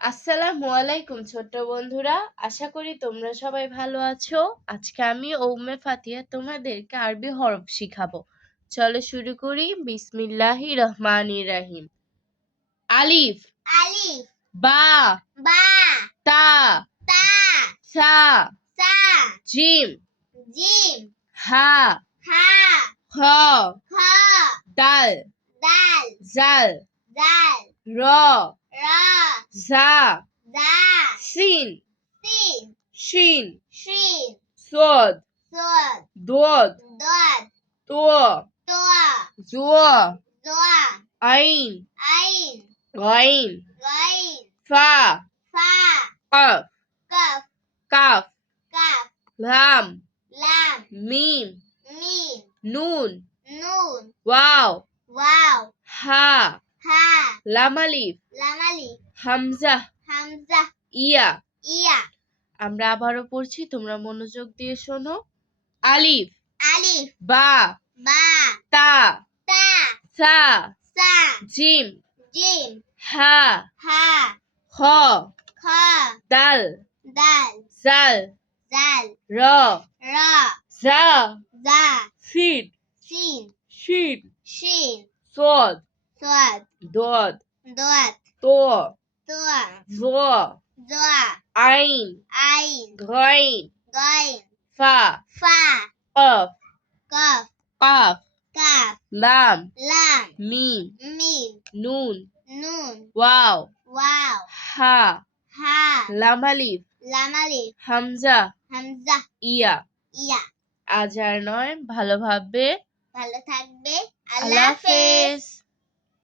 আসসালামু আলাইকুম ছোট্ট বন্ধুরা, আশা করি তোমরা সবাই ভালো আছো। আজকে আমি ওম্মে ফাতিহা তোমাদেরকে আরবি হরফ শিখাবো। চলো শুরু করি। বিসমিল্লাহির রহমানির রহিম। আলিফ, আলিফ, বা, বা, তা, তা, সা, সা, জিম, জিম, হা, হা, খ, খ, দাল, দাল, জাল, দাল, র, র, জা, দা, সিন, সিন, শিন, শিন, সদ, সদ, দদ, দদ, তো, ত, জুয়া, জ, আইন, আইন, গাইন, গাইন, ফা, ফা, কফ, কফ, কাফ, কাফ, লাম, লাম, মিম, মিম, নুন, নুন, ওয়াও, ওয়াও, হা, হা, লাম আলিফ, লাম আলিফ, হামজা, হামজা, ইয়া। ইয়া। আমরা আবারও পড়ছি, তোমরা মনোযোগ দিয়ে শোনো। আলিফ, আলিফ, বা, বা, তা, তা, সা, সা, জিম, জিম, হা, হা, খ, খ, দাল, দাল, জাল, জাল, র, র, জা, জা, সিন, সিন, শিন, শিন, সদ, সদ, দদ, দদ, তো, ত, জ, জ, আইন, আইন, গাইন, গাইন, ফা, ফা, কফ, কফ, কাফ, কাফ, লাম, লাম, মিম, মিম, নুন, নুন, ওয়াও, ওয়াও, হা, হা, লাম আলিফ, লাম আলিফ, হামজা, হামজা, ইয়া। ইয়া। আজ আর নয়, ভালোভাবে। ভালো থাকবে। আল্লাহ আল্লাহ হাফেজ। হাফেজ।